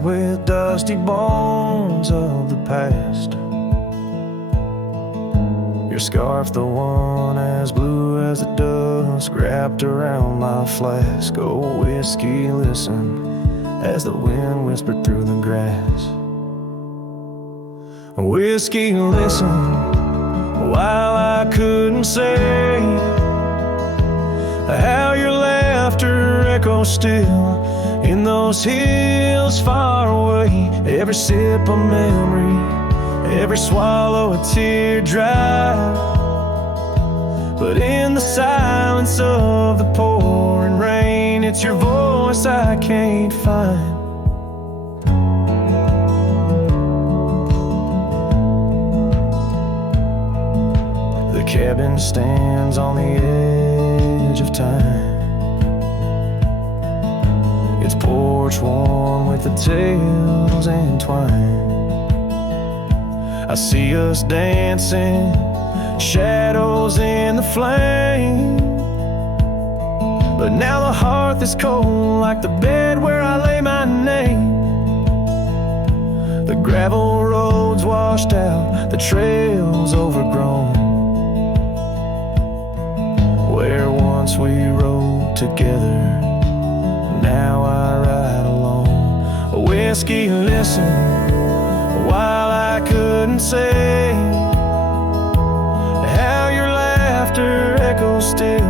inside with dusty bones of the past. Your scarf, the one as blue as the dusk, wrapped around my flask. Oh, whiskey, listen as the wind whispered through the grass. Whiskey, listen while I couldn't say how your laughter echoes still in those hills far away. Every sip a memory, every swallow a teardrop. But in the silence of the pouring rain, it's your voice I can't find. The cabin stands on the edge of time, its porch warm with the tales entwined. I see us dancing, shadows in the flame. But now the hearth is cold like the bed where I lay my name. The gravel roads washed out, the trails overgrown, where once we rode together, now I ride alone. A whiskey, listen while I couldn't say how your laughter echoes still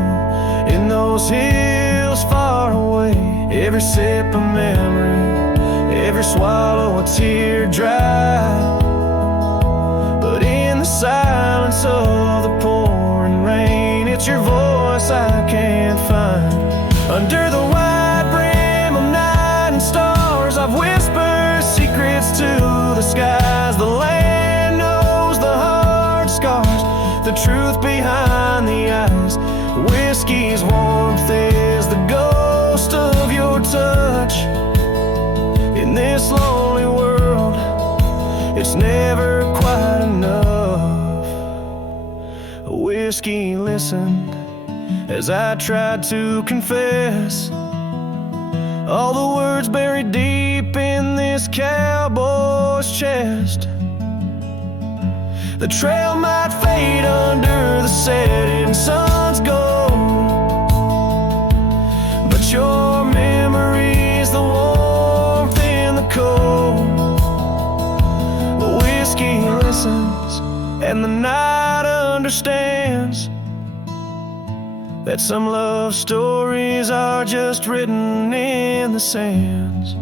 in those hills far away. Every sip a memory, every swallow a teardrop. But in the silence of the pouring rain, it's your voice I can't find. Under the wide brim of night and stars, I've whispered secrets to the skies. The land knows the hard scars, the truth behind the eyes. Whiskey's warmth is the ghost of your touch. In this lonely world, it's never quite enough. Whiskey listened as I tried to confess all the words buried deep in this cowboy's chest. The trail might fade under the setting sun's gold, but your memory's the warmth in the cold. Whiskey listens and the night understands that some love stories are just written in the sands.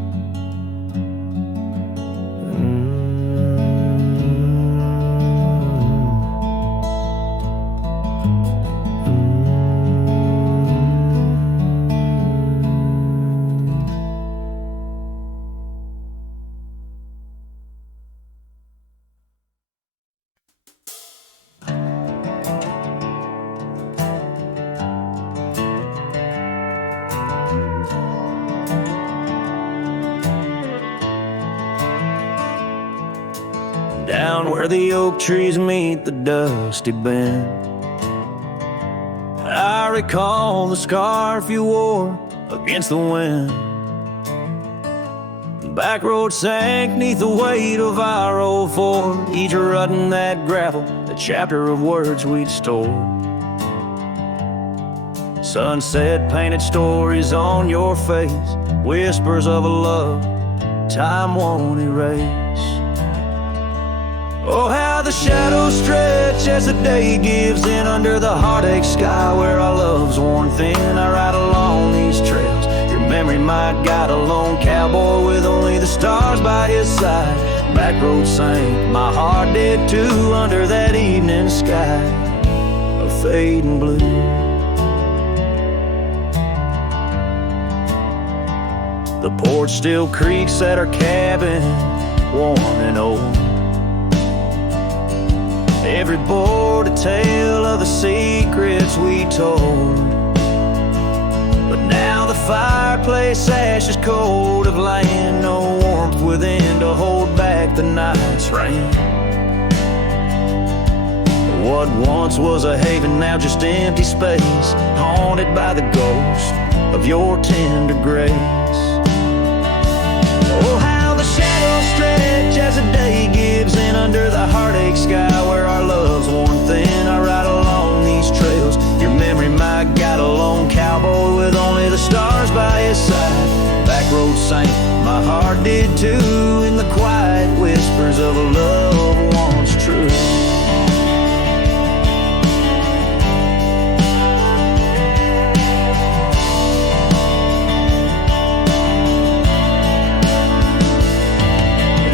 Down where the oak trees meet the dusty bend, I recall the scarf you wore against the wind. Backroad sank neath the weight of our old Ford, each rut in that gravel, the chapter of words we'd stored. Sunset painted stories on your face, whispers of a love time won't erase. Oh, how the shadows stretch as the day gives in under the heartache sky where our love's worn thin. I ride along these trails, your memory might guide a lone cowboy with only the stars by his side. Backroad sank, my heart did too, under that evening sky of fading blue. The porch still creaks at our cabin, warm and old. Every board a tale of the secrets we told. But now the fireplace ashes cold of land, no warmth within to hold back the night's rain. What once was a haven, now just empty space, haunted by the ghost of your tender grace. Oh, how the shadows stretch as the day gives in under the heartache sky where our love's worn thin. I ride along these trails, your memory, my guide, a lone cowboy with only the stars by his side. Backroad sank, my heart did too, in the quiet whispers of a love once true.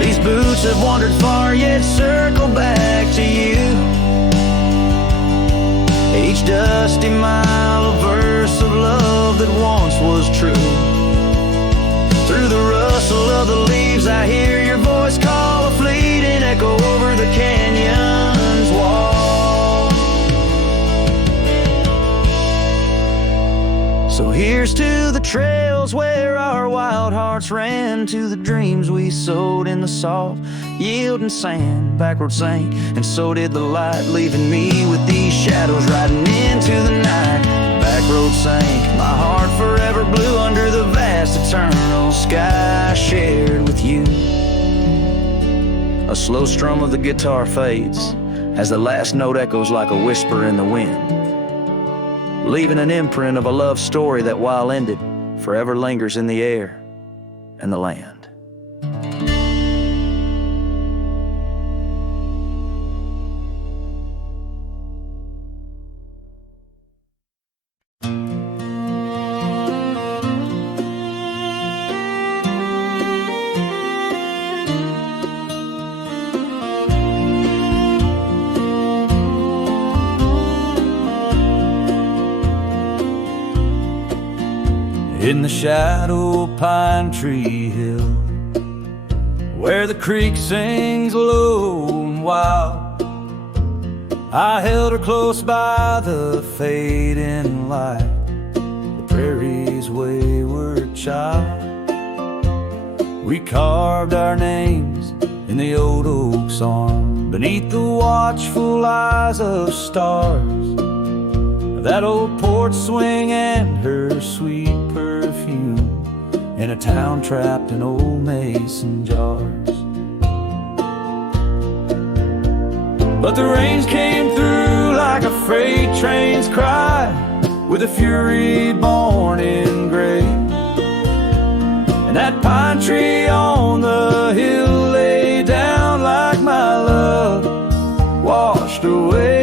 These boots have wandered far, yet circle back to you. Each dusty mile, a verse of love that once was true. Through the rustle of the leaves, I hear your voice call, a fleeting echo over the canyon's wall. So here's to the trails where our wild hearts ran, to the dreams we sowed in the soft yielding sand. Backroad sank, and so did the light, leaving me with these shadows riding into the night. Backroad sank, my heart forever blue under the vast eternal sky I shared with you. A slow strum of the guitar fades as the last note echoes like a whisper in the wind, leaving an imprint of a love story that, while ended, forever lingers in the air and the land. In the shadow of Pine Tree Hill, where the creek sings low and wild, I held her close by the fading light, the prairie's wayward child. We carved our names in the old oak's arm, beneath the watchful eyes of stars, that old porch swing and her sweet perfume, in a town trapped in old mason jars. But the rains came through like a freight train's cry, with a fury born in gray, and that pine tree on the hill lay down like my love washed away.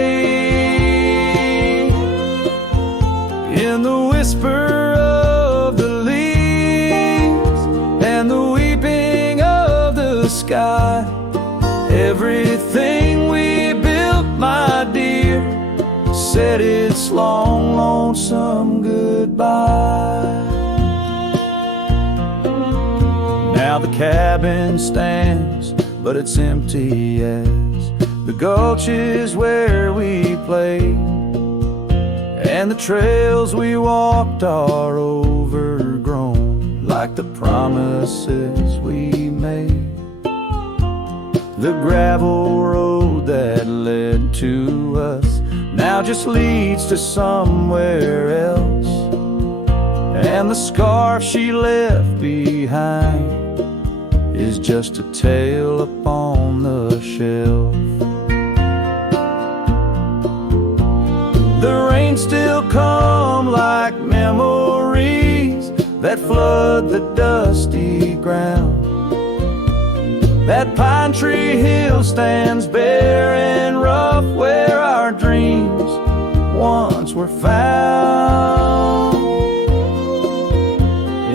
In the whisper of the leaves and the weeping of the sky, everything we built, my dear, said its long, lonesome goodbye. Now the cabin stands, but it's empty as the gulch is where we played, and the trails we walked are overgrown, like the promises we made. The gravel road that led to us now just leads to somewhere else, and the scarf she left behind is just a tale upon the shelf. The rain still come like memories that flood the dusty ground. That pine tree hill stands bare and rough where our dreams once were found.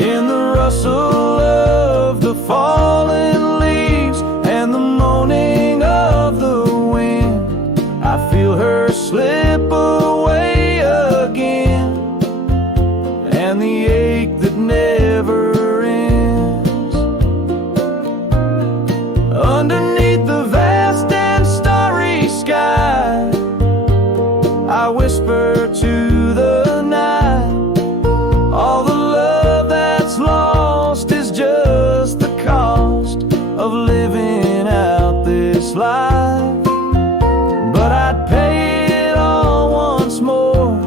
In the rustle of the fallen leaves and the moaning of the wind, I feel her slip away again, and the ache that never ends. Underneath the vast and starry sky, I whisper to the night, all the love that's lost is just the cost of living out this life. But I'd pay it all once more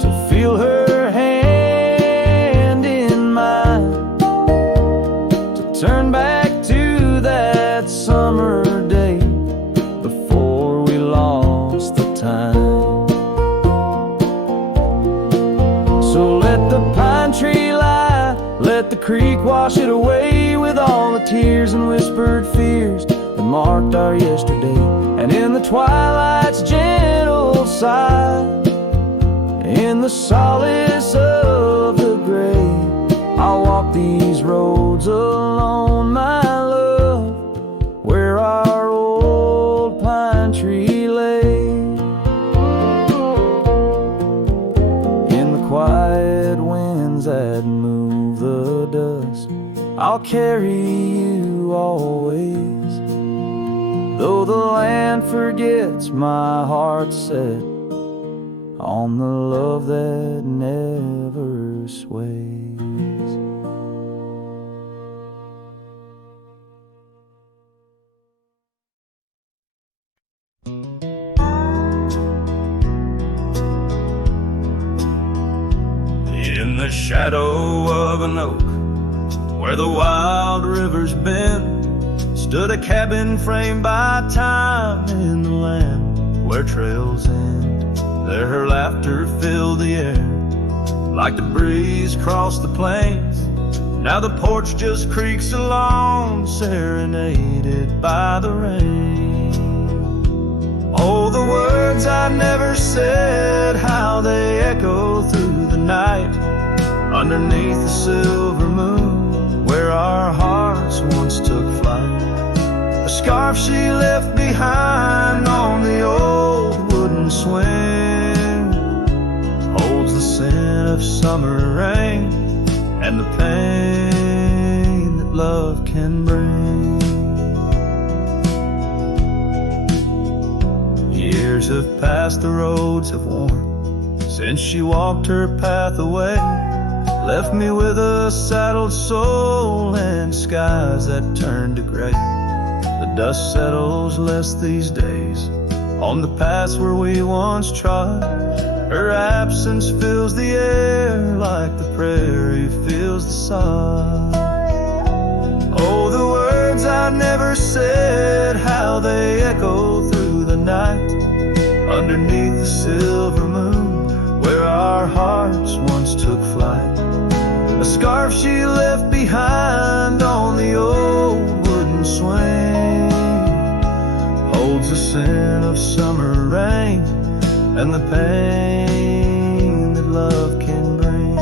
to feel her hand in mine, to turn back to in the twilight's gentle sigh, in the solace of the gray. I'll walk these roads alone, my love, where our old pine tree lay. In the quiet winds that move the dust, I'll carry you always. Though the land forgets, my heart's set on the love that never sways. In the shadow of an oak, where the wild river's bend, stood a cabin framed by time in the land where trails end. There her laughter filled the air, like the breeze crossed the plains. Now the porch just creaks along, serenaded by the rain. Oh, the words I never said, how they echo through the night, underneath the silver moon, where our hearts once took flight. A scarf she left behind on the old wooden swing holds the scent of summer rain and the pain that love can bring. Years have passed, the roads have worn since she walked her path away, left me with a saddled soul and skies that turned to gray. The dust settles less these days on the paths where we once trod. Her absence fills the air like the prairie fills the sod. Oh, the words I never said, how they echo through the night, underneath the silver moon, where our hearts once took flight. A scarf she left behind on the old wooden swing holds the scent of summer rain and the pain that love can bring.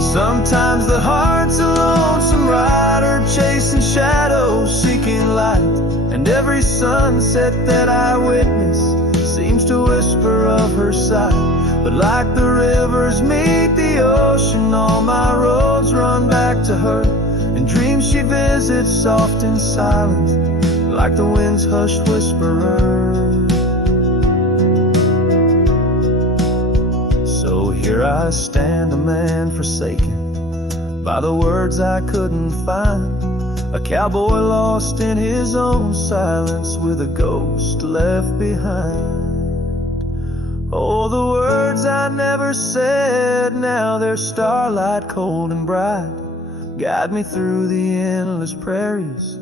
Sometimes the heart's a lonesome rider, chasing shadows, seeking light, and every sunset that I witness seems to whisper of her sight. But like the rivers meet the ocean, all my roads run back to her. In dreams she visits soft and silent, like the wind's hushed whisperer. So here I stand, a man forsaken by the words I couldn't find, a cowboy lost in his own silence with a ghost left behind. Oh, the words I never said, now they're starlight cold and bright, guide me through the endless prairies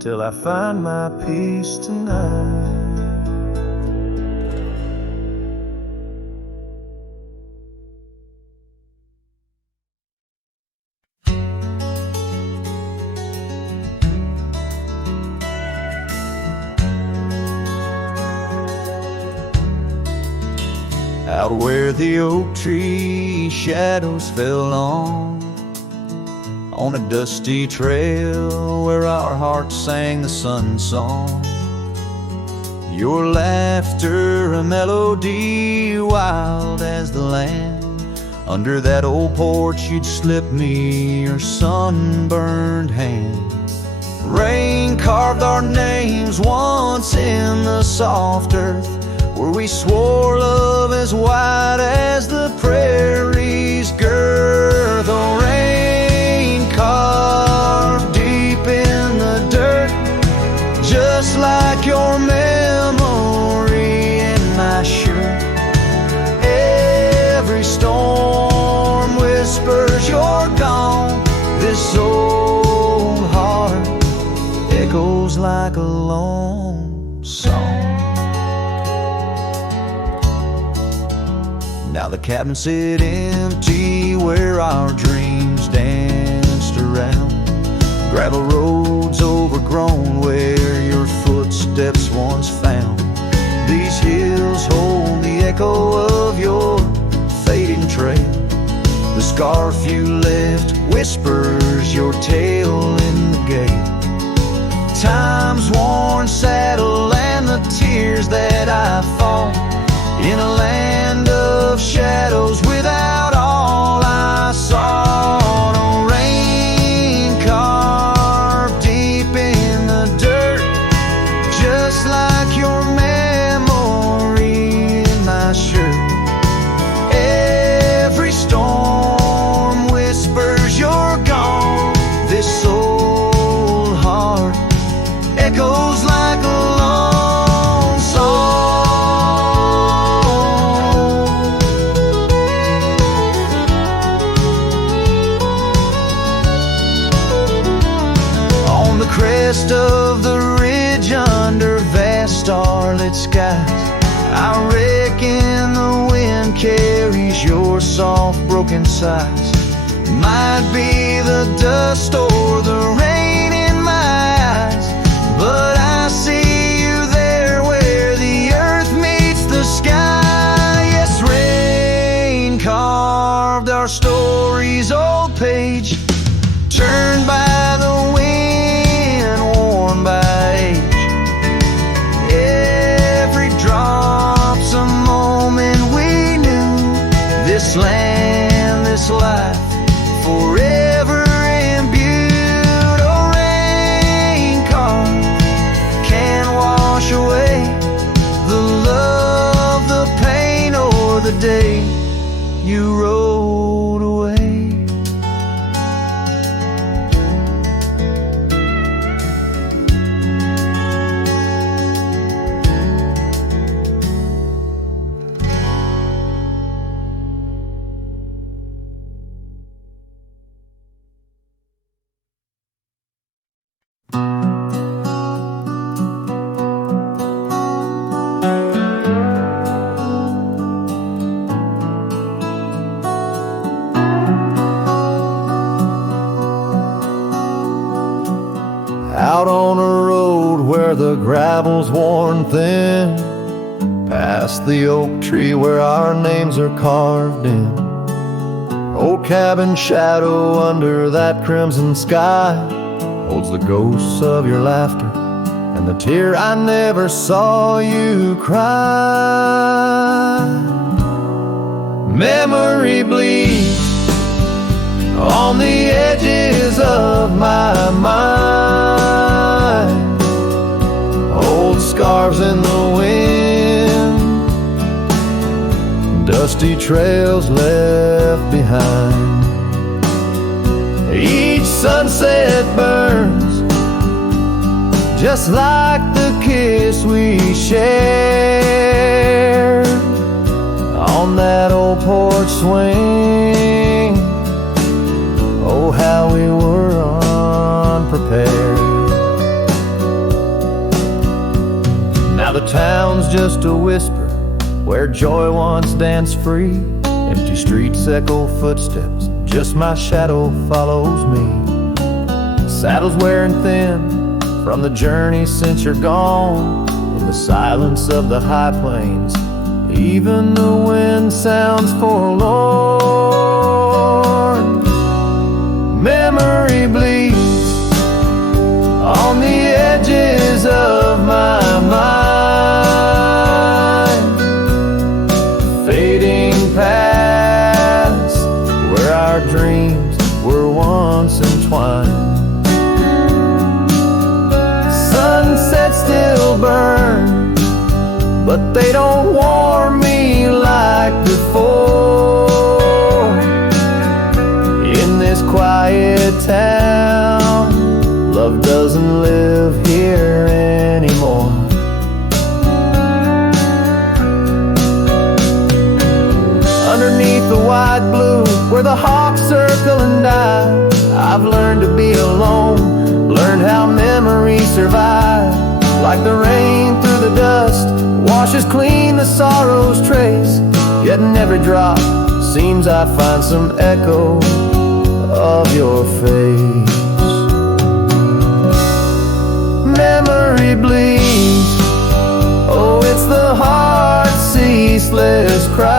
till I find my peace tonight. Out where the oak tree shadows fell on a dusty trail where our hearts sang the sun song. Your laughter a melody wild as the land. Under that old porch you'd slip me your sunburned hand. Rain carved our names once in the soft earth, where we swore love as wide as the prairie's girth. Oh, rain carved deep in the dirt, just like your memory in my shirt. Every storm whispers you're gone. This old heart echoes like a lone song. Now the cabin sit empty where our dreams danced around. Gravel roads overgrown where your footsteps whispers your tale in the gate. Time's worn saddle and the tears that I fought in a land of shadows without all I saw. No rain carved deep in the dirt, just like your memory in my shirt. Every storm whispers you're gone. This old heart echoes like a lone song. On the crest of the ridge under vast starlit skies, I reckon the wind carries your soft broken sighs. Might be the dust or the rain in my eyes, but I see you there where the earth meets the sky. Yes, rain carved our story's old page, turned by the wind, worn by age. Every drop's a moment we knew. This land, this life, forever imbued. Oh, rain carved can't wash away the love, the pain, or the day you rode away. Out on a road where the gravel's worn thin, past the oak tree where our names are carved in. Old cabin shadow under that crimson sky holds the ghosts of your laughter and the tear I never saw you cry. Memory bleeds on the edges of my mind, old scarves in the wind, dusty trails left behind. Each sunset burns just like the kiss we shared on that old porch swing. Oh, how we were unprepared. Now the town's just a whisper where joy once danced free. Empty streets echo footsteps, just my shadow follows me. Saddle's wearing thin from the journey since you're gone. In the silence of the high plains, even the wind sounds forlorn. Memory bleeds on the edges of my mind, fading past where our dreams were once entwined. Sunsets still burn, but they don't warm me like before. In this quiet town, love doesn't live here anymore. Underneath the wide blue, where the hawks circle and die, I've learned to be alone, learned how memories survive. Like the rain through the dust, washes clean the sorrow's trace. Yet in every drop, seems I find some echo of your face. Memory bleeds, oh, it's the heart's ceaseless cry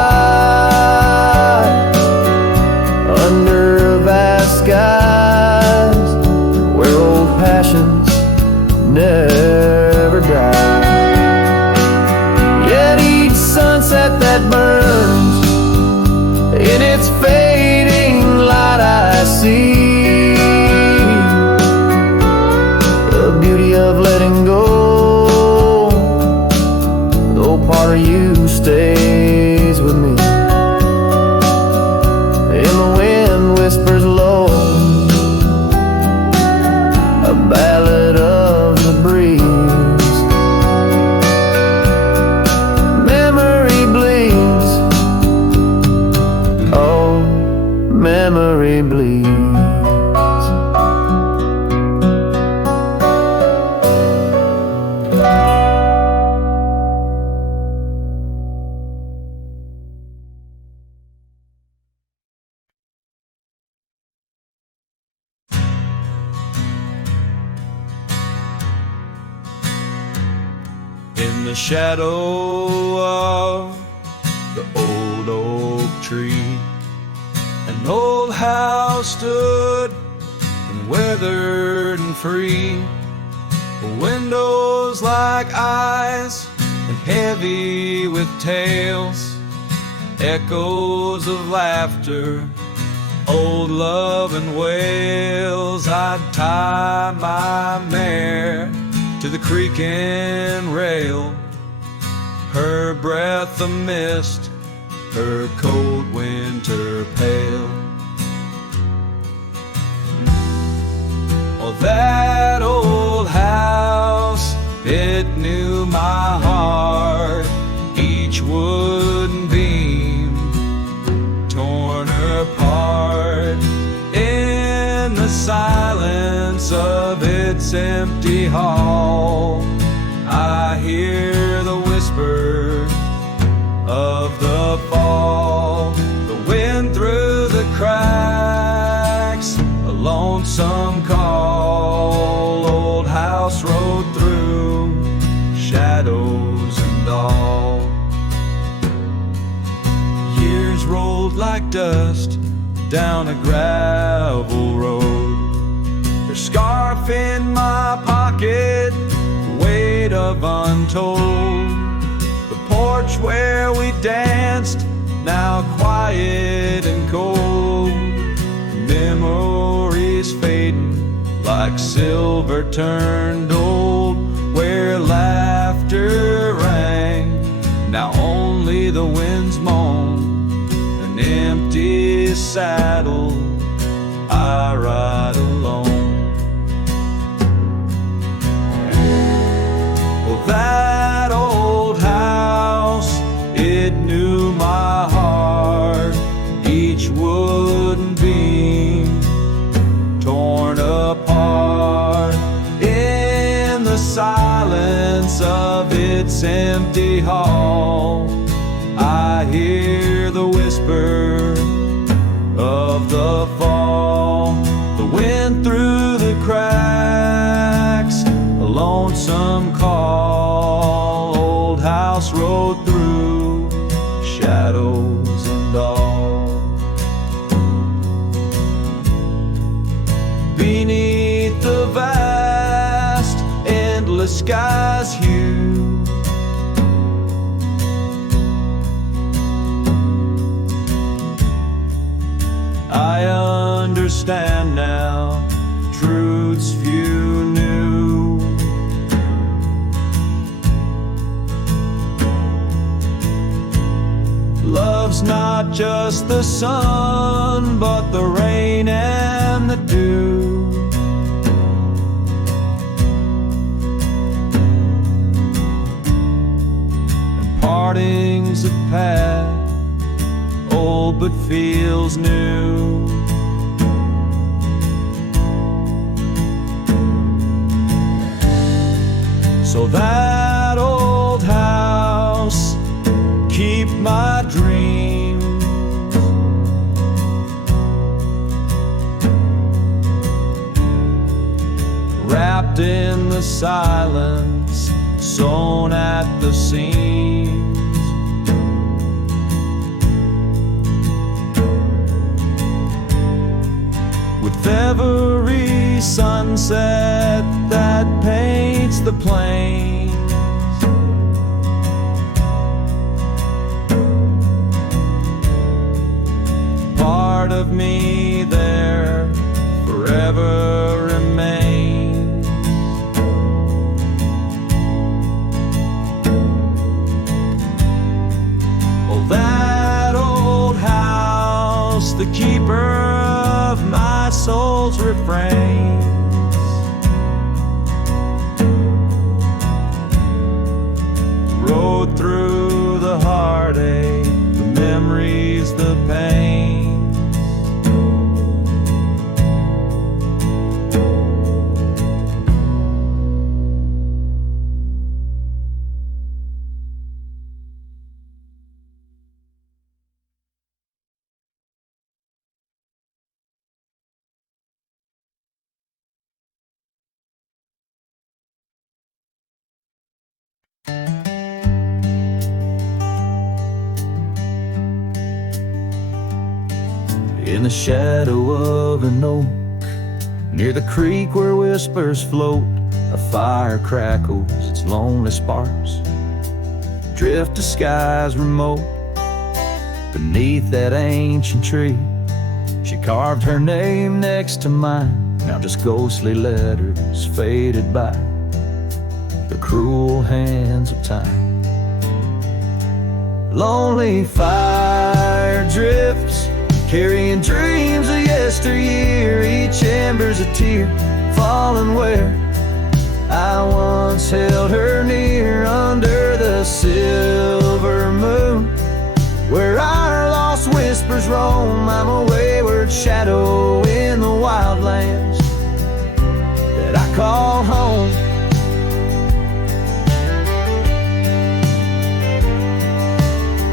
under a vast sky. in the shadow of the old oak tree. An old house stood and weathered and free, windows like eyes and heavy with tales, echoes of laughter, old love and wails. I'd tie my mare to the creaking rail, her breath a mist, her cold winter pale. Oh, that old house, it knew my heart, each wooden beam torn apart. In the silence of its empty hall, I hear the whisper of the fall, the wind through the cracks, a lonesome call. Old house road through shadows and all. Years rolled like dust down a gravel road, her scarf in my pocket, the weight of untold. The porch where we danced, now quiet and cold. Memories fading like silver turned old, where laughter rang, now only the winds moan. An empty saddle, I ride alone. Well, that old house, it knew my heart, each wooden beam torn apart. In the silence of its empty hall, I hear the whisper of the fall, the wind through the cracks, a lonesome call. Old house road through shadows and all. Beneath the vast, endless sky's hue, I understand now truths few knew. Love's not just the sun, but the rain and the dew. And parting's a path, old but feels new. So that old house, keep my dreams, wrapped in the silence, sewn at the seams. With every sunset that paints the plains, part of me there forever remains. Oh, that old house, the keeper of my soul's refrains, rode through the heartache, the memories, the pain. In the shadow of an oak, near the creek where whispers float, a fire crackles its lonely sparks. Drift to skies remote. Beneath that ancient tree, she carved her name next to mine. Now just ghostly letters faded by the cruel hands of time. Lonely fire drifts, carrying dreams of yesteryear. Each ember's a tear falling where I once held her near. Under the silver moon, where our lost whispers roam, I'm a wayward shadow in the wildlands that I call home.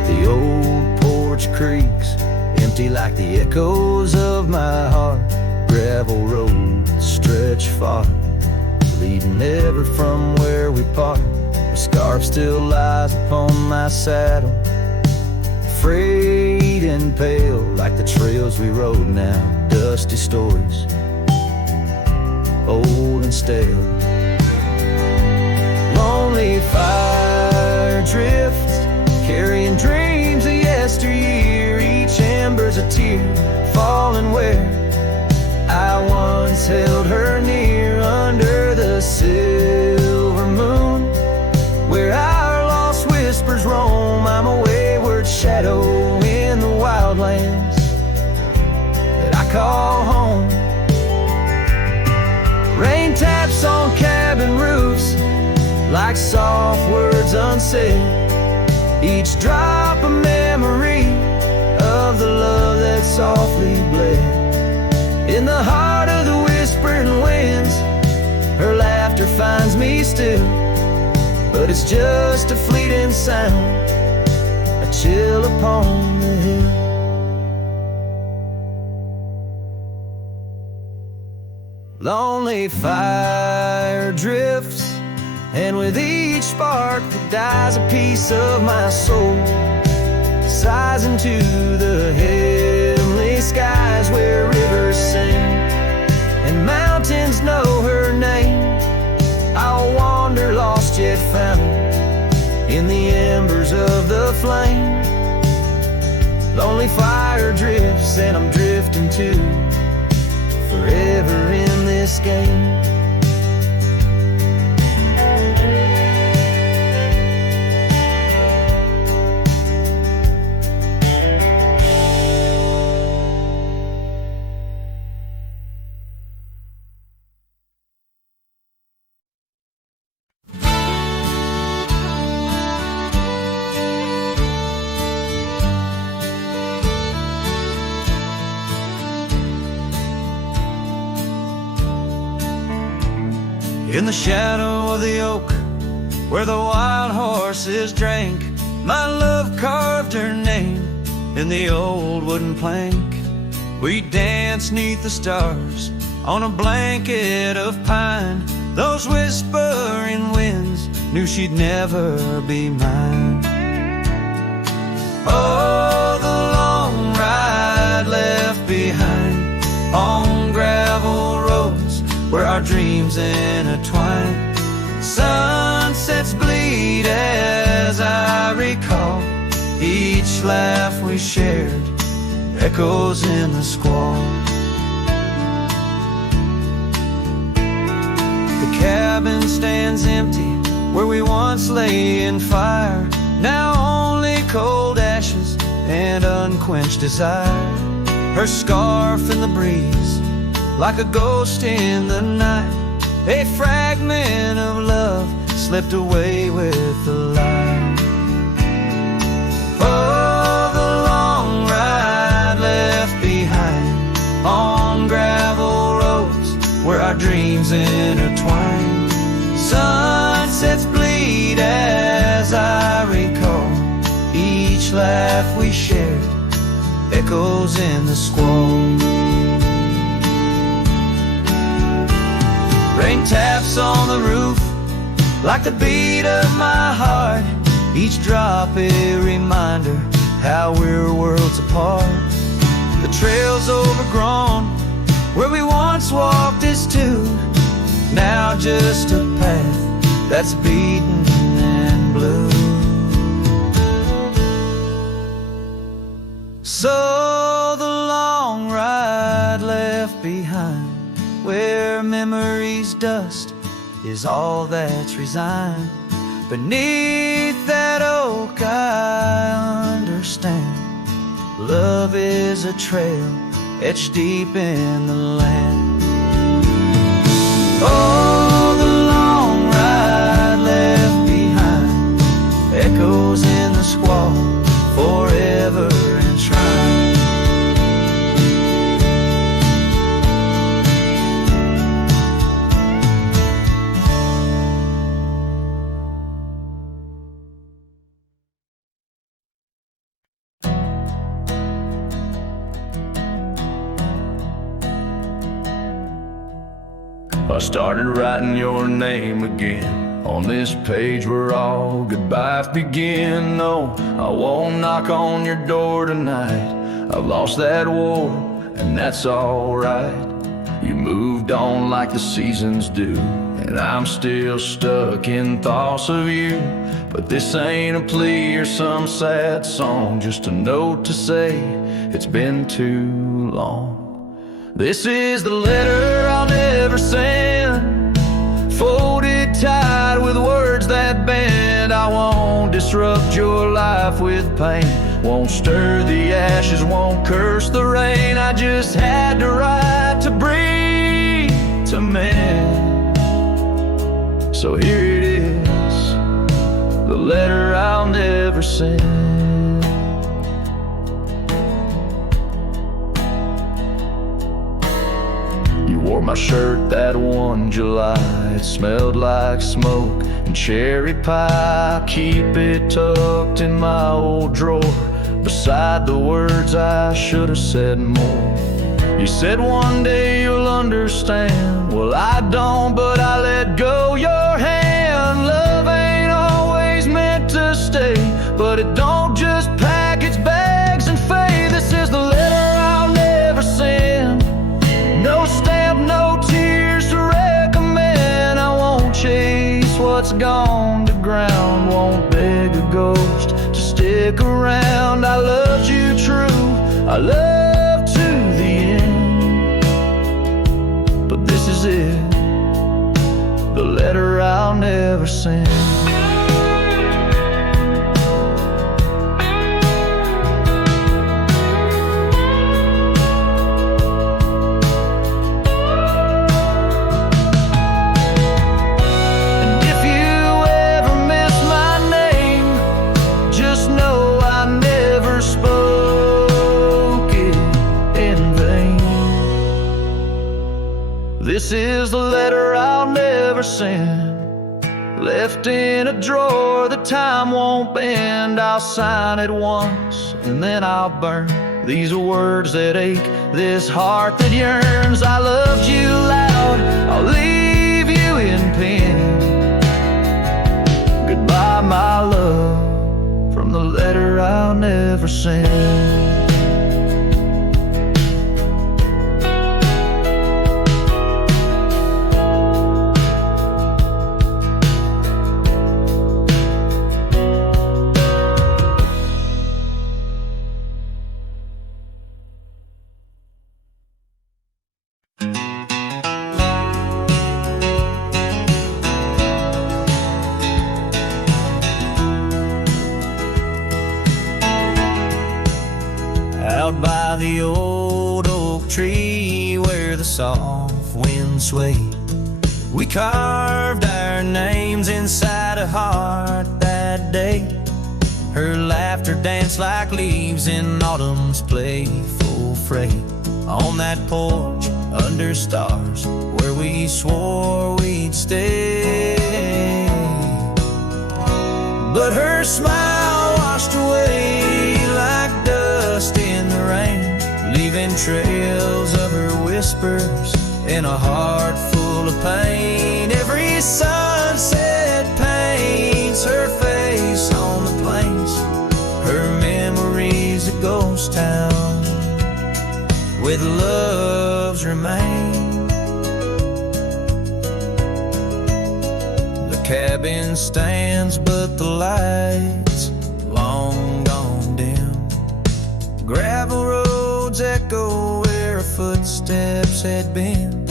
The old porch creaks, empty like the echoes of my heart. Gravel roads stretch far, leading ever from where we part. A scarf still lies upon my saddle, frayed and pale like the trails we rode now. Dusty stories, old and stale. Lonely fire drifts, carrying dreams of yesteryear. Each ember's a tear falling where I once held her near. Under the silver moon, where our lost whispers roam, I'm a wayward shadow in the wildlands that I call home. Rain taps on cabin roofs like soft words unsaid. Each drop a memory of the love that softly bled. In the heart of the whispering winds, her laughter finds me still. But it's just a fleeting sound, a chill upon the hill. Lonely fire drifts, and with each spark that dies a piece of my soul sighs into the heavenly skies, where rivers sing and mountains know her name. I'll wander lost yet found in the embers of the flame. Lonely fire drifts, and I'm drifting too, forever in this game. In the shadow of the oak, where the wild horses drank, my love carved her name in the old wooden plank. We danced 'neath the stars on a blanket of pine. Those whispering winds knew she'd never be mine. Oh, the long ride left behind on gravel roads where our dreams intertwine. Sunsets bleed as I recall each laugh we shared, echoes in the squall. The cabin stands empty where we once lay in fire, now only cold ashes and unquenched desire. Her scarf in the breeze, like a ghost in the night, a fragment of love slipped away with the light. Oh, the long ride left behind on gravel roads where our dreams intertwine. Sunsets bleed as I recall each laugh we shared, echoes in the squall. Rain taps on the roof like the beat of my heart, each drop a reminder how we're worlds apart. The trail's overgrown. Where we once walked is too now just a path that's beaten and blue. So the long ride left behind, where memory's dust is all that's resigned. Beneath that oak I understand, love is a trail etched deep in the land. Oh, the long ride left behind echoes in the squall, forever enshrined. I started writing your name again on this page where all goodbyes begin. No, I won't knock on your door tonight. I've lost that war, and that's alright. You moved on like the seasons do, and I'm still stuck in thoughts of you. But this ain't a plea or some sad song, just a note to say it's been too long. This is the letter I'll never send, folded tight with words that bend. I won't disrupt your life with pain, won't stir the ashes, won't curse the rain. I just had to write to breathe, to mend. So here it is, the letter I'll never send. Wore my shirt that one July, it smelled like smoke and cherry pie. Keep it tucked in my old drawer, beside the words I should have said more. You said one day you'll understand. Well, I don't, but I let go your hand. Love ain't always meant to stay, but it don't just pack its bags and fade. This is the letter I'll never send. No stamp, no tears to recommend. I won't chase what's gone to ground, won't beg a ghost to stick around. I loved you true, I loved to the end. But this is it, the letter I'll never send. This is the letter I'll never send, left in a drawer that time won't bend. I'll sign it once and then I'll burn these words that ache, this heart that yearns. I loved you loud, I'll leave you in pen. Goodbye, my love, from the letter I'll never send. Out by the old oak tree where the soft wind swayed, we carved our names inside a heart that day. Her laughter danced like leaves in autumn's playful fray. On that porch under stars where we swore we'd stay. But her smile washed away like dust in the rain, leaving trails of her whispers in a heart full of pain. Every sunset paints her face on the plains, her memory's a ghost town. cabin stands, but the lights long gone dim. Gravel roads echo where her footsteps had been.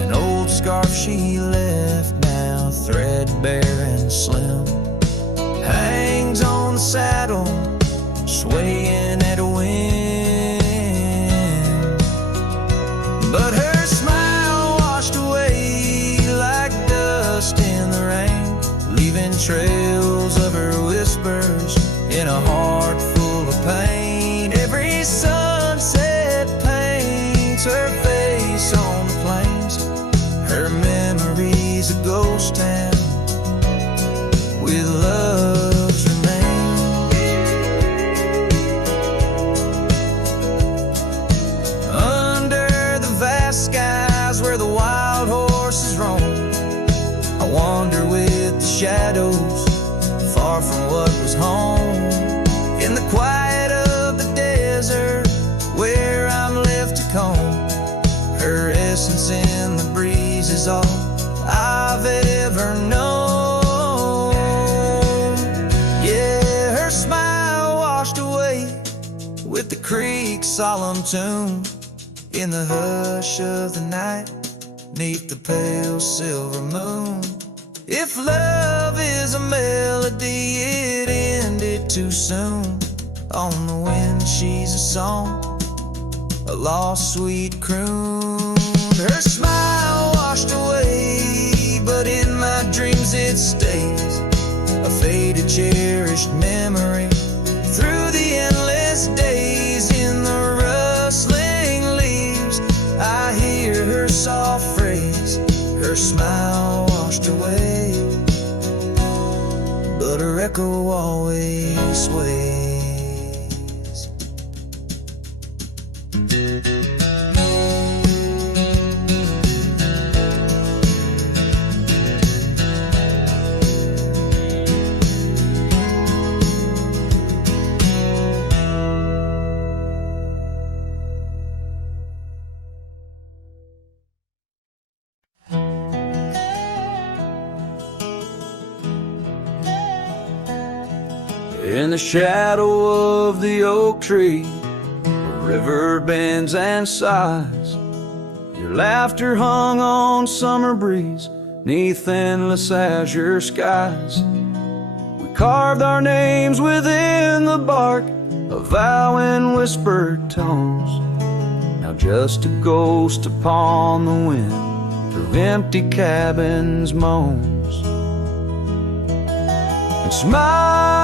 An old scarf she left, now threadbare and slim, hangs on the saddle, swaying at a wind. But her smile washed away like dust in the rain, leaving trails of her whispers in a heart full of pain. Every sunset paints her face on the plains. Her memory's a ghost town with love's remains. Under the vast skies where the wild horses roam, I wander with the shadows, far from what was home. In the quiet of the desert where I'm left to comb, her essence in the breeze is all I've ever known. Yeah, her smile washed away with the creek's solemn tune. In the hush of the night, neath the pale silver moon. If love is a melody, it ended too soon. On the wind she's a song, a lost sweet croon. Her smile washed away, but in my dreams it stays, a faded cherished memory through the endless days. In the rustling leaves I hear her soft phrase, her smile washed away, but her echo always sways. In the shadow of the oak tree, the river bends and sighs. Your laughter hung on summer breeze, 'neath endless azure skies. We carved our names within the bark, a vow in whispered tones, now just a ghost upon the wind through empty cabins' moans. And smile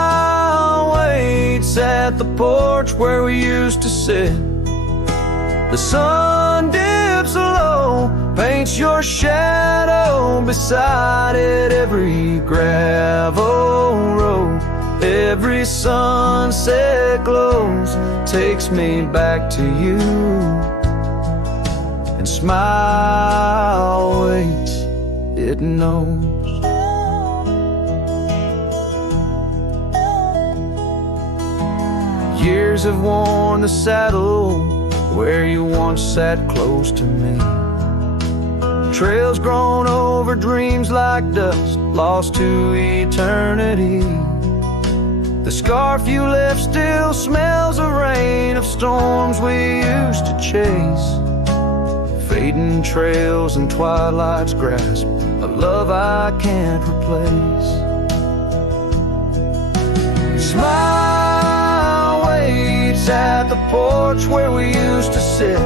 waits at the porch where we used to sit. The sun dips low, paints your shadow beside it. Every gravel road, every sunset glows, takes me back to you. And smile waits, it knows. Years have worn the saddle where you once sat close to me. Trails grown over dreams like dust, lost to eternity. The scarf you left still smells of rain, of storms we used to chase. Fading trails and twilight's grasp, a love I can't replace. Smile waits at the porch where we used to sit.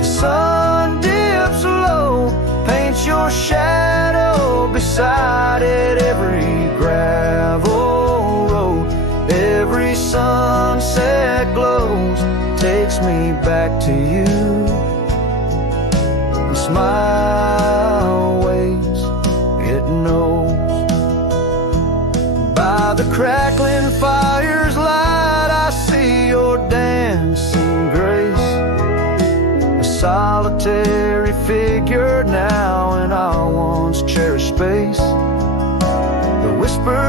The sun dips low, paints your shadow beside it. Every gravel road, every sunset glows, takes me back to you. The smile waits, it knows. By the crackling fire's light, I see your dancing grace, a solitary figure now in our once cherished space. The whisper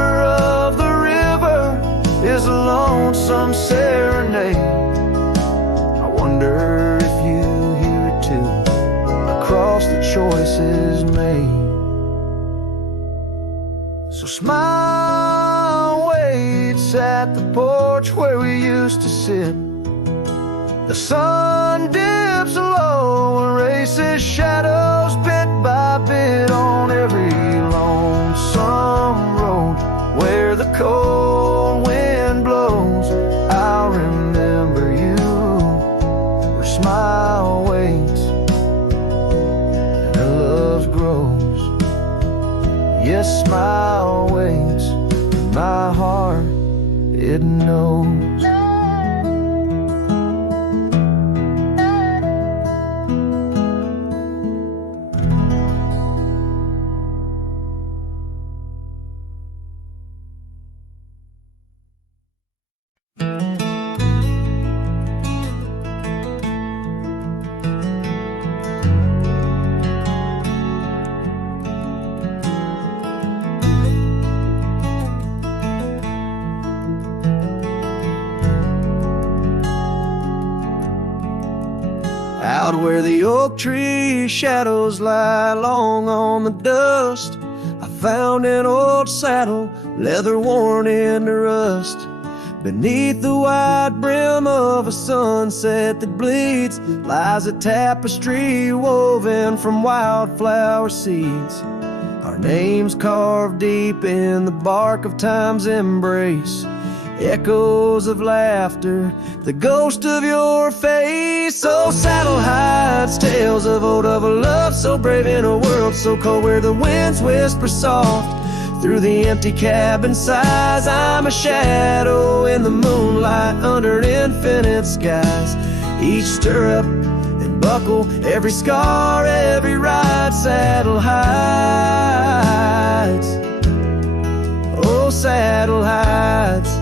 of the river is a lonesome serenade. I wonder if you hear it too, across the choices made. So smile waits at the porch where we used to sit. The sun dips low and races shadows bit by bit on every lonesome road where the cold wind blows. I'll remember you where smile waits and her love grows. Yes, smile waits in my heart, it knows. Out where the oak tree shadows lie long on the dust, I found an old saddle, leather worn into rust. Beneath the wide brim of a sunset that bleeds lies a tapestry woven from wildflower seeds. Our names carved deep in the bark of time's embrace, echoes of laughter, the ghost of your face. Oh, saddle hides tales of old, of a love so brave in a world so cold, where the winds whisper soft through the empty cabin sighs. I'm a shadow in the moonlight under infinite skies. Each stirrup and buckle, every scar, every ride, saddle hides. Oh, saddle hides.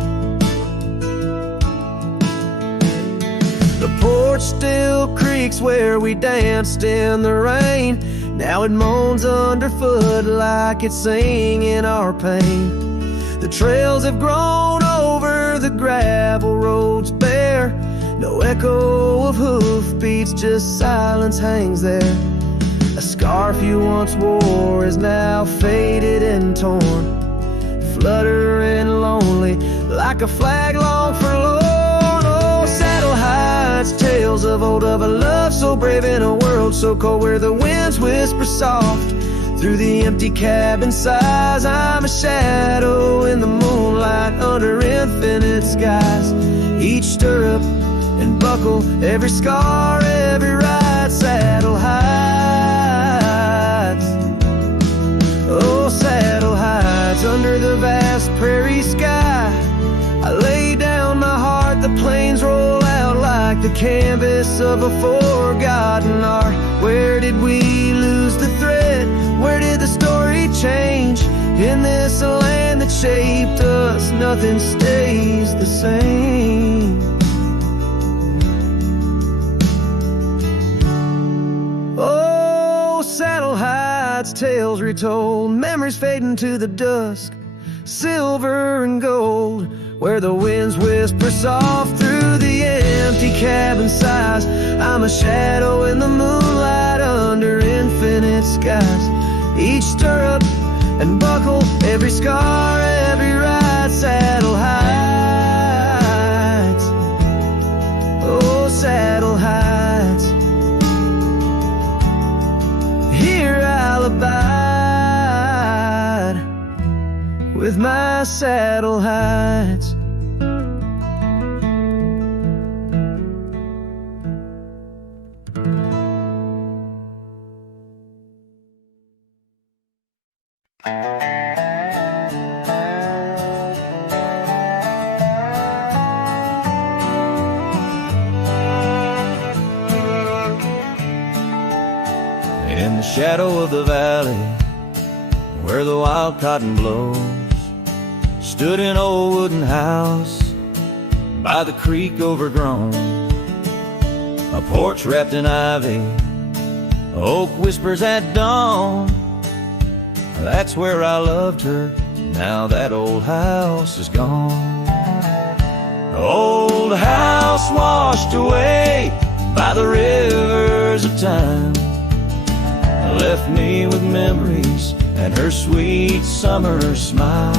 The porch still creaks where we danced in the rain. Now it moans underfoot like it's singing our pain. The trails have grown over the gravel roads bare. No echo of hoofbeats, just silence hangs there. A scarf you once wore is now faded and torn, fluttering lonely like a flag long forlorn. Hides tales of old, of a love so brave in a world so cold, where the winds whisper soft through the empty cabin sighs. I'm a shadow in the moonlight under infinite skies. Each stirrup and buckle, every scar, every ride, saddle hides. Oh, saddle hides under the vast prairie sky. I lay down my heart, the plains roll out like the canvas of a forgotten art. Where did we lose the thread? Where did the story change? In this land that shaped us, nothing stays the same. Oh, saddle hides, tales retold, memories fading to the dusk, silver and gold, where the winds whisper soft through the empty cabin sighs. I'm a shadow in the moonlight under infinite skies. Each stirrup and buckle, every scar, every ride, saddle hides. Oh, saddle hides. Here I'll abide with my saddle hides. In the shadow of the valley, where the wild cotton blows, stood an old wooden house by the creek overgrown. A porch wrapped in ivy, oak whispers at dawn. That's where I loved her, now that old house is gone. Old house washed away by the rivers of time, left me with memories and her sweet summer smile.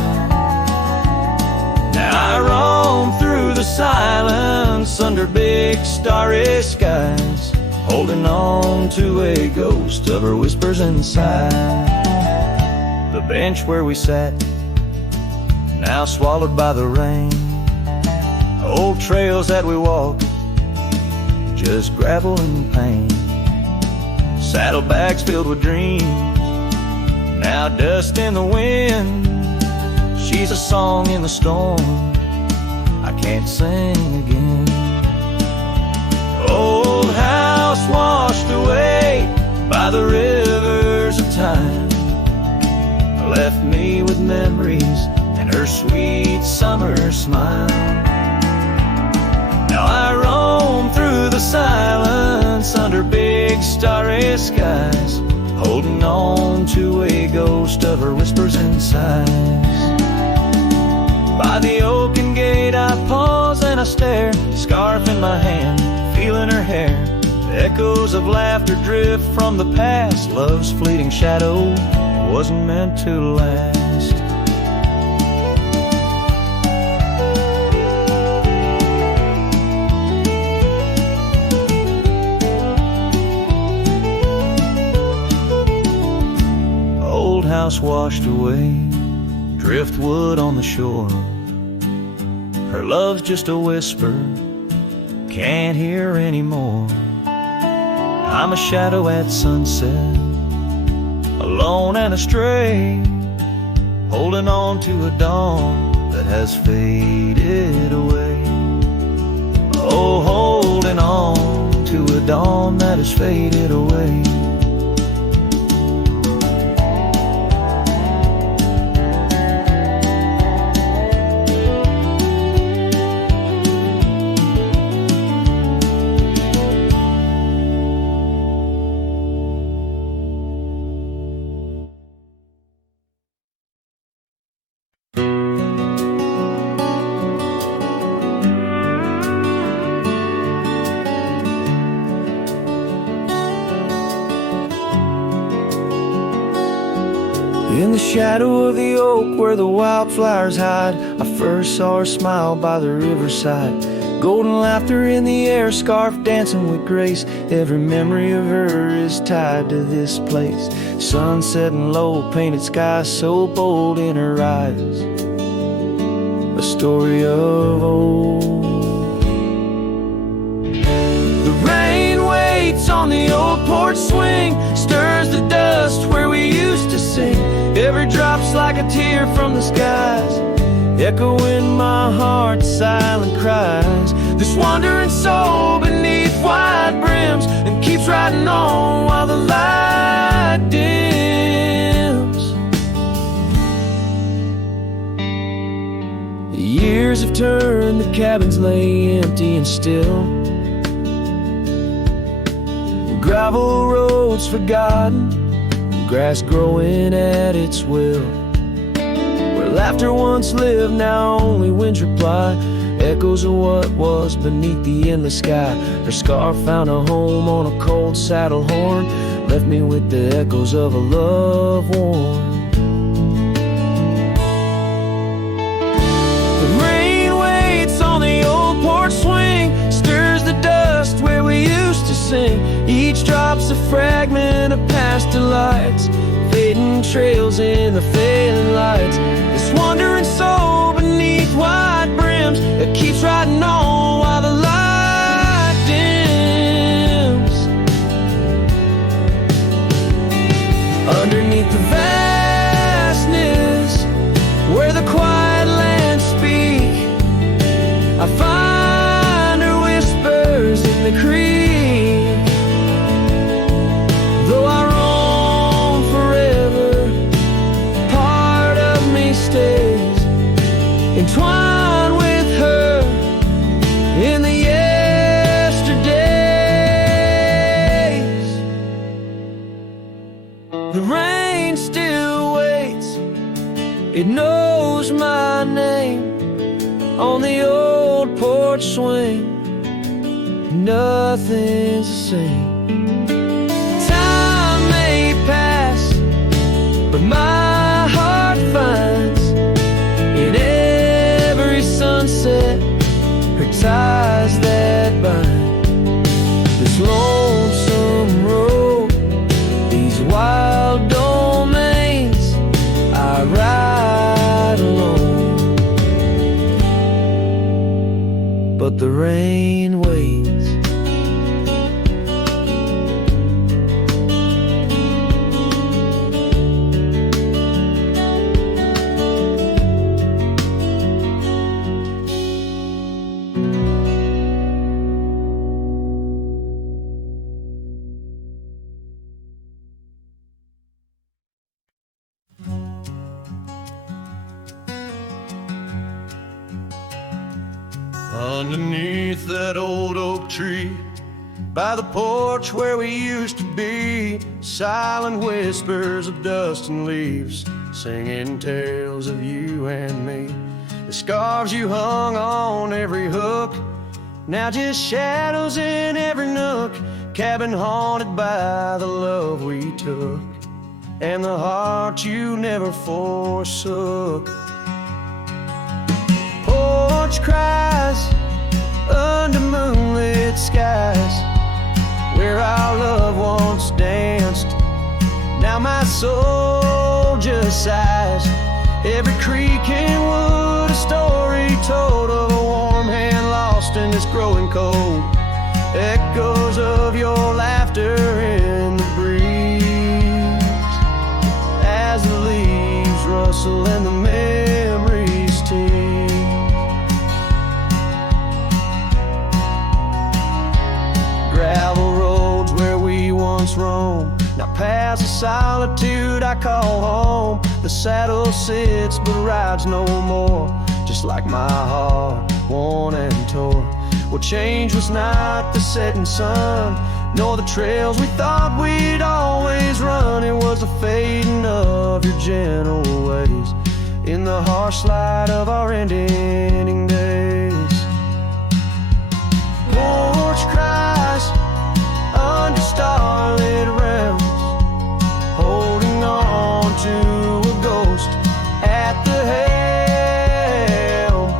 Now I roam through the silence under big starry skies, holding on to a ghost of her whispers inside. The bench where we sat, now swallowed by the rain. Old trails that we walked, just gravel and pain. Saddlebags filled with dreams, now dust in the wind. She's a song in the storm, I can't sing again. Old house washed away by the rivers of time, left me with memories and her sweet summer smile. Now I roam through the silence under big starry skies, holding on to a ghost of her whispers and sighs. By the oaken gate I pause and I stare, scarf in my hand, feeling her hair. Echoes of laughter drift from the past, love's fleeting shadow wasn't meant to last. Old house washed away, driftwood on the shore. Her love's just a whisper, can't hear anymore. I'm a shadow at sunset, alone and astray, holding on to a dawn that has faded away. Oh, holding on to a dawn that has faded away. In the shadow of the oak where the wildflowers hide, I first saw her smile by the riverside. Golden laughter in the air, scarf dancing with grace. Every memory of her is tied to this place. Sun setting low, painted sky so bold in her eyes. A story of old. The rain waits on the old porch swing, stirs the dust where we used to sing. Every drop's like a tear from the skies, echo in my heart, silent cries. This wandering soul beneath wide brims, and keeps riding on while the light dims. The years have turned, the cabins lay empty and still. Gravel roads forgotten, grass growing at its will. Where laughter once lived, now only winds reply. Echoes of what was beneath the endless sky. Her scarf found a home on a cold saddle horn, left me with the echoes of a love worn. The rain waits on the old porch swing, stirs the dust where we used to sing. Each drop's a fragment of past delights, fading trails in the failing lights. This wandering soul beneath wide brims, it keeps riding on while the light dims. Underneath the vastness, where the quiet lands speak, I find her whispers in the creek. Though I roam forever, part of me stays entwined with her in the yesterdays. The rain still waits, it knows my name on the old porch swing. Nothing's the same. Time may pass, but My heart finds in every sunset her ties that bind this lonesome road, these wild domains I ride alone. But the rain waits. Underneath that old oak tree, by the porch where we used to be, silent whispers of dust and leaves, singing tales of you and me. The scarves you hung on every hook, now just shadows in every nook. Cabin haunted by the love we took, and the heart you never forsook. Porch cries under moonlit skies, where our love once danced. Now my soul just sighs. Every creek and wood, a story told of a warm hand lost in this growing cold. Echoes of your laughter in the breeze, as the leaves rustle and the memories tease. Gravel roads where we once roamed, now paths of solitude I call home. The saddle sits but rides no more, just like my heart, worn and torn. What changed was not the setting sun, nor the trails we thought we'd always run. It was the fading of your gentle ways in the harsh light of our ending days. Porch cries under starlit realms, holding on to a ghost at the helm.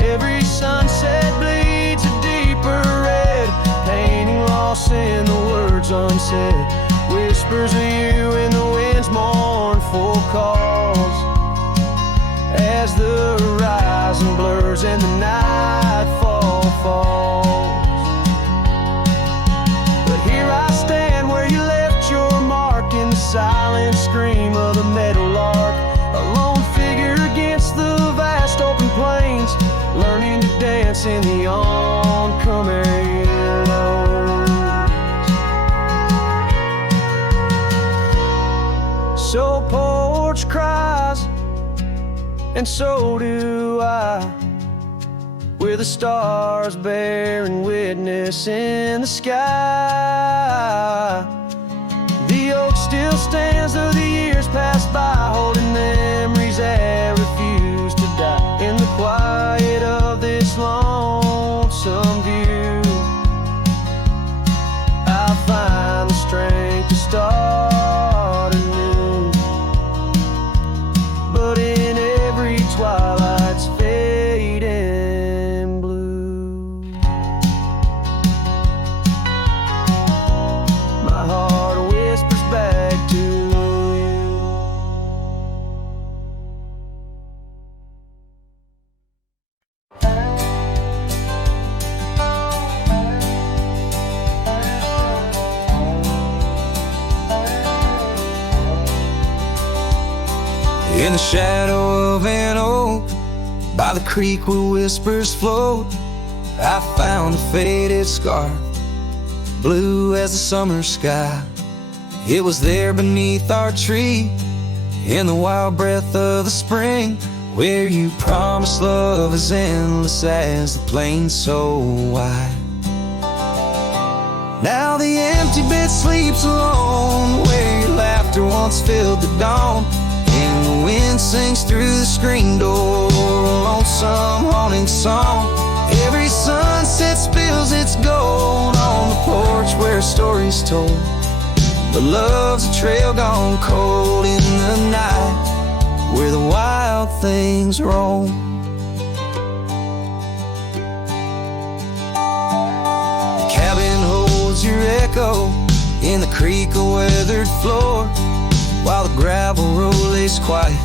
Every sunset bleeds a deeper red, painting loss in the words unsaid. Whispers of you in the wind's mournful calls, as the horizon blurs and the nightfall falls. But here I stand where you left your mark, in the silent scream of the meadowlark, a lone figure against the vast open plains, learning to dance in the oncoming lows. So porch cries, and so do I, with the stars bearing witness in the sky. The oak still stands though the years pass by, holding memories that refuse to die. In the quiet of this lonesome view, I find the strength to start anew. But in every twilight's fading blue, my heart whispers back to you. In the shadow of an oak, by the creek where whispers float, I found a faded scarf, blue as the summer sky. It was there beneath our tree, in the wild breath of the spring, where you promised love as endless as the plain so wide. Now the empty bed sleeps alone, where your laughter once filled the dawn, and the wind sings through the screen door, a lonesome haunting song. Every sunset spills its gold on the porch where a story's told. but love's a trail gone cold in the night, where the wild things roam. The cabin holds your echo in the creek a weathered floor, while the gravel road lays quiet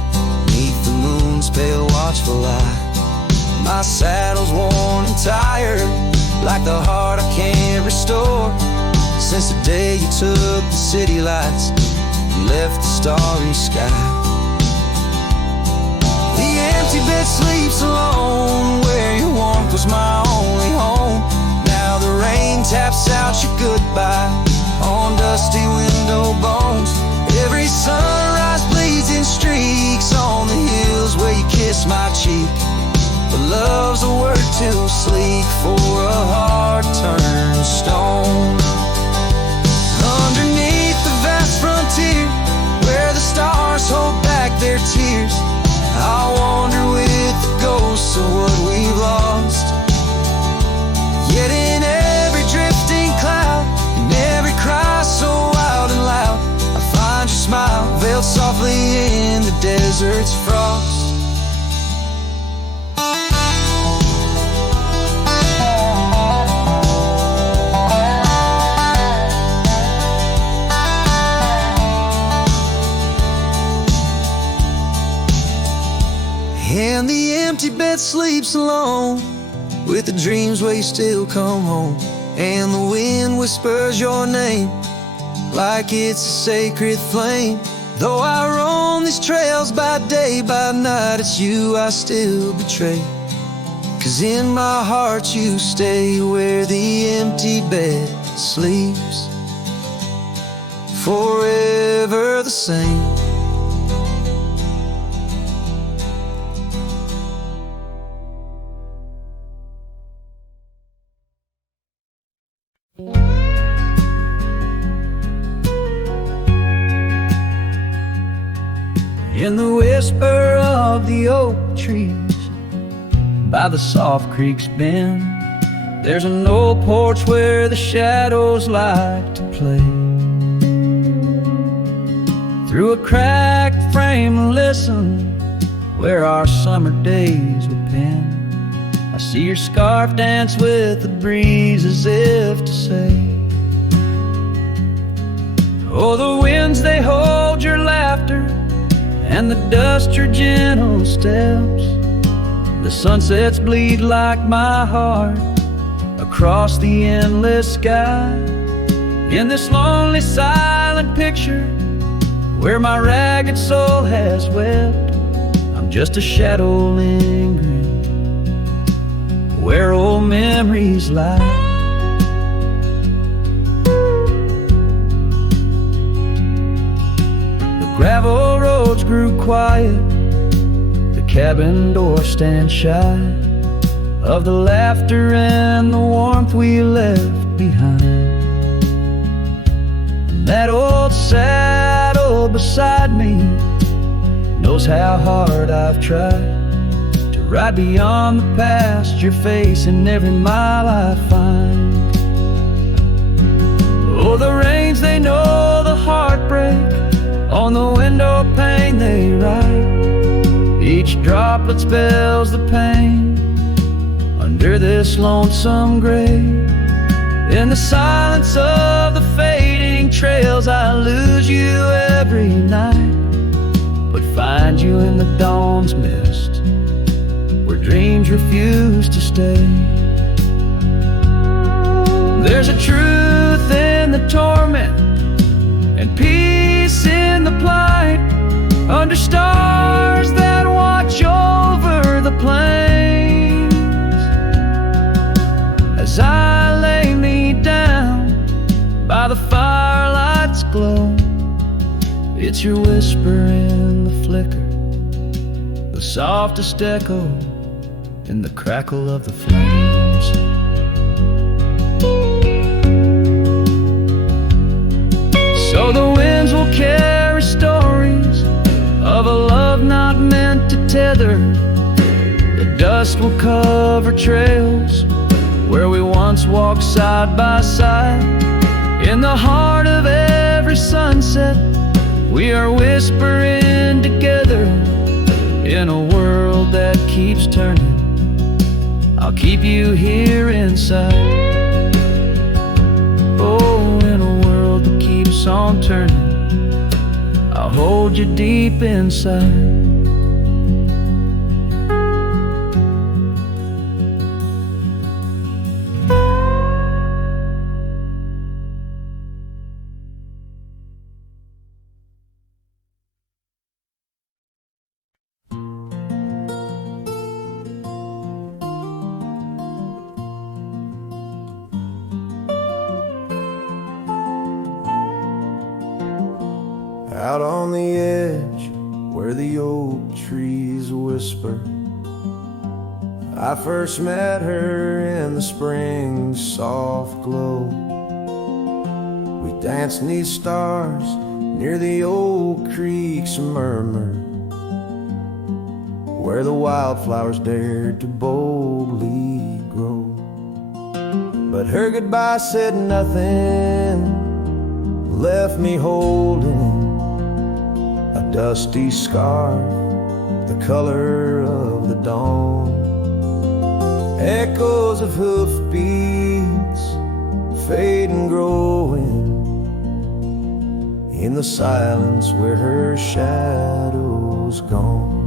beneath the moon's pale watchful light. My saddle's worn and tired, like the heart I can't restore, since the day you took the city lights and left the starry sky. The empty bed sleeps alone, where your warmth was my only home. Now the rain taps out your goodbye on dusty window bones. Every sunrise bleeds in streaks on the hills where you kiss my cheek. But love's a word too sleek for a heart turned stone. Underneath the vast frontier, where the stars hold back their tears, I'll wander with the ghosts of what we've lost. Yet in every drifting cloud, in every cry so wild and loud, I find your smile veiled softly in the desert's frost. And the empty bed sleeps alone, with the dreams where you still come home. And the wind whispers your name like it's a sacred flame. Though I roam these trails by day, by night, it's you I still betray. 'Cause in my heart you stay where the empty bed sleeps, forever the same. In the whisper of the oak trees by the soft creek's bend, there's an old porch where the shadows like to play. Through a cracked frame, listen where our summer days were penned. I see your scarf dance with the breeze as if to say, oh, the winds, they hold your laughter, and the dust your gentle steps. The sunsets bleed like my heart across the endless sky. In this lonely silent picture where my ragged soul has wept, I'm just a shadow lingering where old memories lie. Gravel roads grew quiet, the cabin door stands shy of the laughter and the warmth we left behind. And that old saddle beside me knows how hard I've tried to ride beyond the past, your face in every mile I find. Oh, the rains, they know the heartbreak, on the window pane they write. Each droplet spells the pain under this lonesome grave. In the silence of the fading trails, I lose you every night, but find you in the dawn's mist where dreams refuse to stay. There's a truth in the torment and peace in the plight, under stars that watch over the plains. As I lay me down by the firelight's glow, it's your whisper in the flicker, the softest echo in the crackle of the flames. So the winds will carry stories of a love not meant to tether. The dust will cover trails where we once walked side by side. In the heart of every every sunset. We are whispering together in a world that keeps turning. I'll keep you here inside. Oh, in a world that keeps on turning, I'll hold you deep inside. Out on the edge where the oak trees whisper, I first met her in the spring's soft glow. We danced 'neath stars near the old creek's murmur, where the wildflowers dared to boldly grow. But her goodbye said nothing, left me holding a dusty scarf, the color of the dawn. Echoes of hoofbeats fade and growing in the silence where her shadow's gone.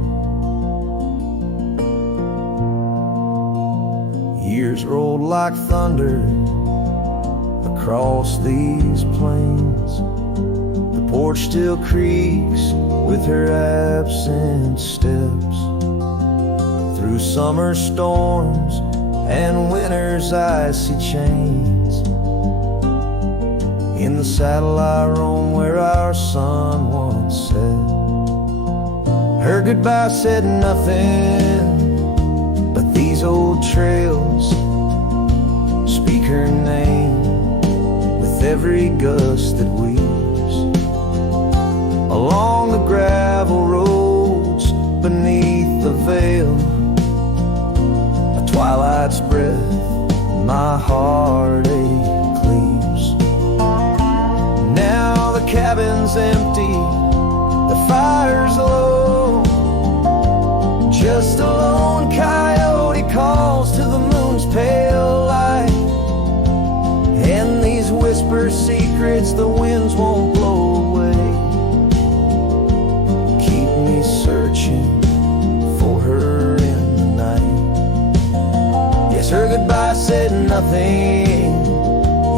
Years rolled like thunder across these plains. The porch still creaks with her absent steps. Through summer storms and winter's icy chains, in the saddle I roam where our sun once set. Her goodbye said nothing, but these old trails speak her name with every gust that weaves. Along the gravel roads beneath the veil, a twilight's breath my heartache cleaves. Now the cabin's empty, the fire's low, just a lone coyote calls to the moon's pale light, and these whisper secrets the winds won't blow away. Keep me searching for her in the night. Yes, her goodbye said nothing,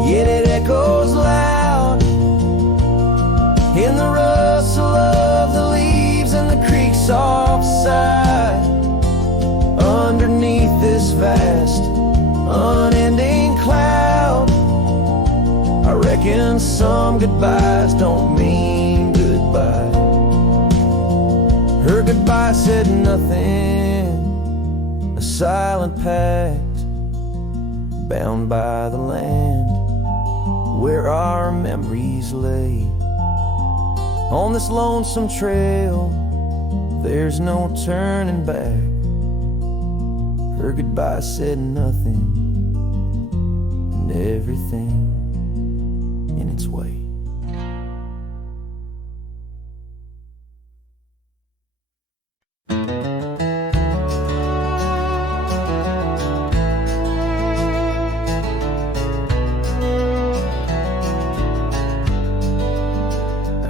yet it echoes loud in the rustle of the leaves and the creek's soft sigh. Underneath this vast, unending cloud, I reckon some goodbyes don't mean goodbye. Her goodbye said nothing, a silent pact bound by the land where our memories lay. On this lonesome trail, there's no turning back. Her goodbye said nothing, and everything in its way.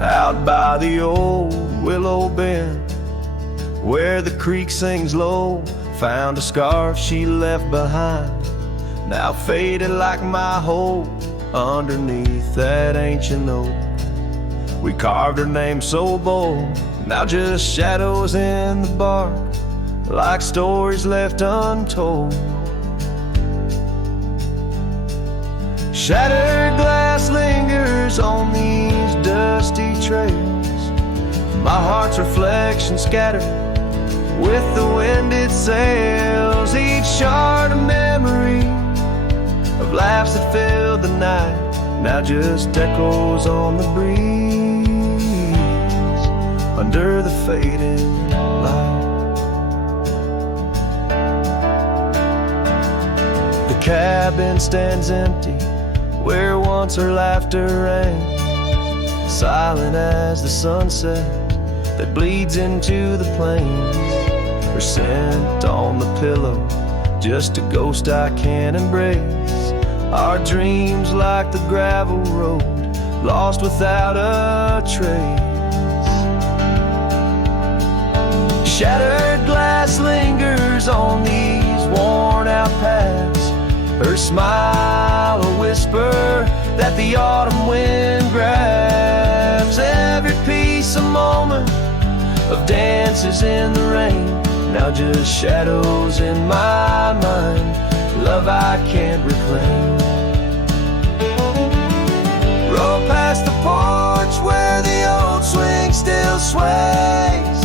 Out by the old willow bend where the creek sings low, found a scarf she left behind, now faded like my hope. Underneath that ancient oak, we carved her name so bold, now just shadows in the bark, like stories left untold. Shattered glass lingers on these dusty trails, my heart's reflection scattered with the wind it sails. Each shard a memory of laughs that filled the night, now just echoes on the breeze under the fading light. The cabin stands empty where once her laughter rang. silent as the sunset that bleeds into the plains. Or scent on the pillow, just a ghost I can't embrace. Our dreams like the gravel road, lost without a trace. Shattered glass lingers on these worn out paths. Her smile a whisper that the autumn wind grabs. Every piece a moment of dances in the rain, now just shadows in my mind, love I can't reclaim. Roll past the porch where the old swing still sways.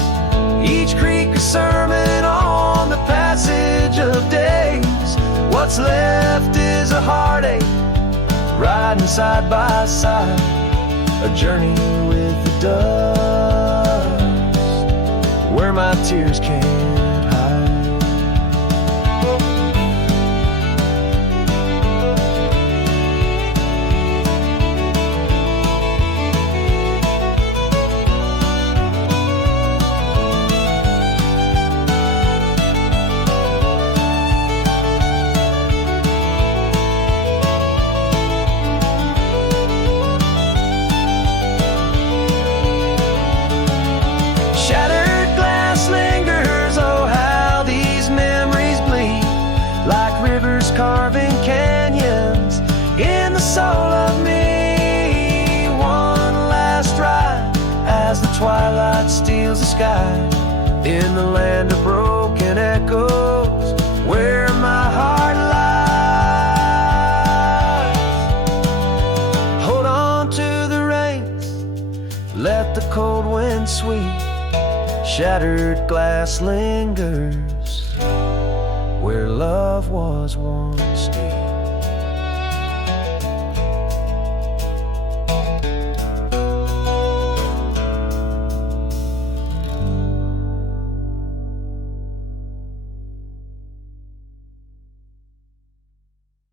Each creek a sermon on the passage of days. What's left is a heartache, riding side by side, a journey with the dust, where my tears can't hide. Carving canyons in the soul of me. One last ride as the twilight steals the sky, in the land of broken echoes where my heart lies. Hold on to the reins, let the cold wind sweep. Shattered glass lingers where love was once deep.